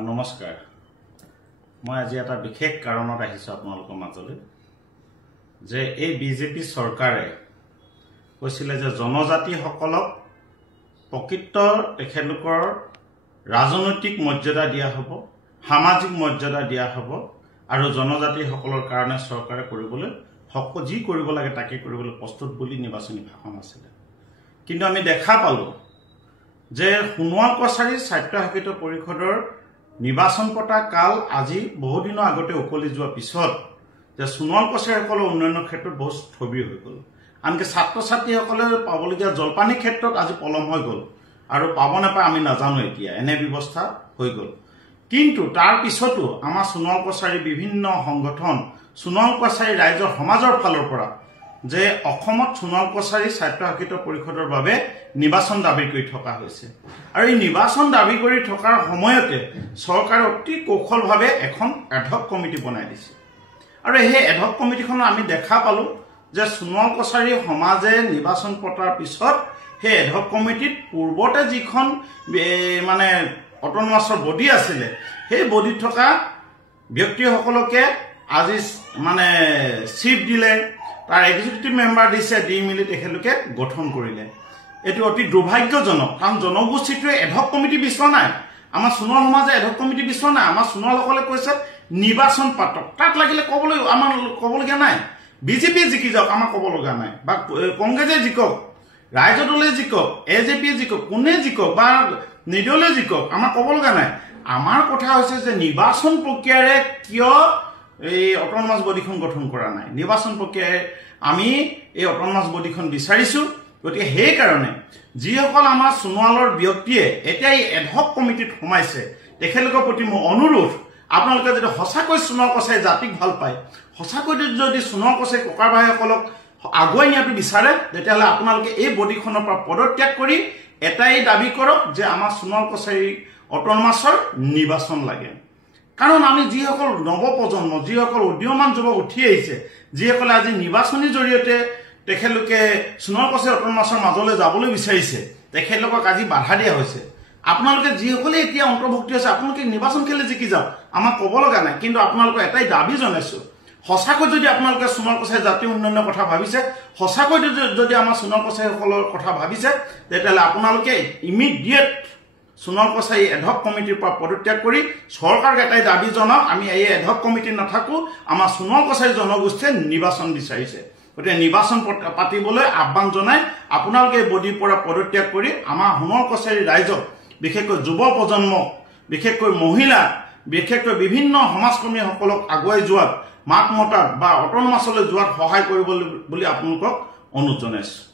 নমস্কাৰ মই আজি এটা বিশেষ কাৰণত আহিছো আপোনালোকৰ মাজলৈ যে এই বিজেপি চৰকাৰে কৈছিলে যে জনজাতি সকলক প্ৰকৃত তেখেতলোকৰ ৰাজনৈতিক মৰ্যাদা দিয়া হ'ব সামাজিক মৰ্যাদা দিয়া হ'ব আৰু জনজাতি সকলৰ কাৰণে চৰকাৰে কৰিবলৈ যি কৰিব লাগে তাকে কৰিবলৈ প্ৰস্তুত বুলি নিৰ্বাচনী ভাষণ আছিল কিন্তু আমি দেখা পালো যে সোণোৱাল কছাৰী স্বায়ত্তশাসিত পৰিষদৰ নিৰ্বাচন পতা কাল আজি বহু দিনৰ আগতে উকলি যোৱাৰ পিছত যে সোণোৱাল কছাৰীসকলৰ উন্নয়নৰ ক্ষেত্ৰত বহুত স্থবিৰ হৈ গ'ল আনকি ছাত্ৰ ছাত্ৰীসকলে পাবলগীয়া জলপানী ক্ষেত্ৰত আজি পলম হৈ গ'ল আৰু পাব নাপায় আমি নাজানো এতিয়া এনে ব্যৱস্থা হৈ গ'ল কিন্তু তাৰ পিছতো আমাৰ সোণোৱাল কছাৰী বিভিন্ন সংগঠন সোণোৱাল কছাৰী ৰাইজৰ সমাজৰ ফালৰ পৰা যে অসমত সোণোৱাল কছাৰী স্বায়ত্তশাসিত পৰিষদৰ বাবে নিৰ্বাচন দাবী কৰি থকা হৈছে আৰু এই নিৰ্বাচন দাবী কৰি থকাৰ সময়তে চৰকাৰে অতি কৌশলভাৱে এখন এডহক কমিটি বনাই দিছে আৰু এই এডহক কমিটিখন আমি দেখা পালো যে সোণোৱাল কছাৰী সমাজে নিৰ্বাচন পতাৰ পিছত সেই এডহক কমিটিত পূৰ্বতে যিখন মানে অট'নমাছৰ বডি আছিল সেই বডিত থকা ব্যক্তিসকলকে আজি মানে চিফ দিলে তাৰ এক্সিকিউটিভ মেম্বাৰ দিছে দি মিলি তেখেতলোকে গঠন কৰিলে এটো অতি দুৰ্ভাগ্যজনক কাৰণ জনগোষ্ঠীটোৱে এডহক কমিটি বিচৰা নাই আমাৰ সোণোৱাল সমাজে এডহক কমিটি বিচৰা নাই আমাৰ সোণোৱালসকলে কৈছে নিৰ্বাচন পাতক তাত লাগিলে ক'বলগীয়া নাই বিজেপি জিকি যাওক আমাৰ ক'ব লগা নাই বা কংগ্ৰেছে জিকক ৰাইজৰ দলে জিকক এজেপিয়ে জিকক কোনে জিকক বা নিৰ্দলীয় জিকক আমাৰ ক'ব লগা নাই আমাৰ কথা হৈছে যে নিৰ্বাচন প্ৰক্ৰিয়াৰে কিয় এই অট'নমাছ বডিখন গঠন কৰা নাই নিৰ্বাচন প্ৰক্ৰিয়াৰে আমি এই অট'নমাছ বডিখন বিচাৰিছো গতিকে সেই কাৰণে যিসকল আমাৰ সোণোৱালৰ ব্যক্তিয়ে এতিয়া এই এডহক কমিটিত সোমাইছে তেখেতলোকৰ প্ৰতি মোৰ অনুৰোধ আপোনালোকে যদি সঁচাকৈ সোণোৱাল কছাৰী জাতিক ভাল পায় সঁচাকৈ যদি সোণোৱাল কছাৰী ককাৰ ভাইসকলক আগুৱাই নিয়াটো বিচাৰে তেতিয়াহ'লে আপোনালোকে এই বডিখনৰ পৰা পদত্যাগ কৰি এটাই দাবী কৰক যে আমাৰ সোণোৱাল কছাৰী অট'নমাছৰ নিৰ্বাচন লাগে কাৰণ আমি যিসকল নৱপ্ৰজন্ম যিসকল উদীয়মান যুৱক উঠি আহিছে যিসকলে আজি নিৰ্বাচনীৰ জৰিয়তে তেখেতলোকে সোণোৱাল কছাৰী অট'নমাছৰ মাজলৈ যাবলৈ বিচাৰিছে তেখেতলোকক আজি বাধা দিয়া হৈছে আপোনালোকে যিসকলে এতিয়া অন্তৰ্ভুক্তি হৈছে আপোনালোকে নিৰ্বাচন খেলে জিকি যাওক আমাক ক'ব লগা নাই কিন্তু আপোনালোকক এটাই দাবী জনাইছো সঁচাকৈ যদি আপোনালোকে সোণোৱাল কছাৰী জাতীয় উন্নয়নৰ কথা ভাবিছে সঁচাকৈ যদি আমাৰ সোণোৱাল কছাৰীসকলৰ কথা ভাবিছে তেতিয়াহ'লে আপোনালোকে ইমিডিয়েট সোণোৱাল কছাৰী এডহক কমিটিৰ পৰা পদত্যাগ কৰি চৰকাৰক এটাই দাবী জনাওক আমি এই এডহক কমিটি নাথাকো আমাৰ সোণোৱাল কছাৰী জনগোষ্ঠীয়ে নিৰ্বাচন বিচাৰিছে গতিকে নিৰ্বাচন পাতিবলৈ আহ্বান জনাই আপোনালোকে এই বডিৰ পৰা পদত্যাগ কৰি আমাৰ সোণোৱাল কছাৰী ৰাইজক বিশেষকৈ যুৱ প্ৰজন্মক বিশেষকৈ মহিলা বিশেষকৈ বিভিন্ন সমাজকৰ্মীসকলক আগুৱাই যোৱাত মাত মতাত বা অট'নমাছলৈ যোৱাত সহায় কৰিব বুলি আপোনালোকক অনুৰোধ জনাইছো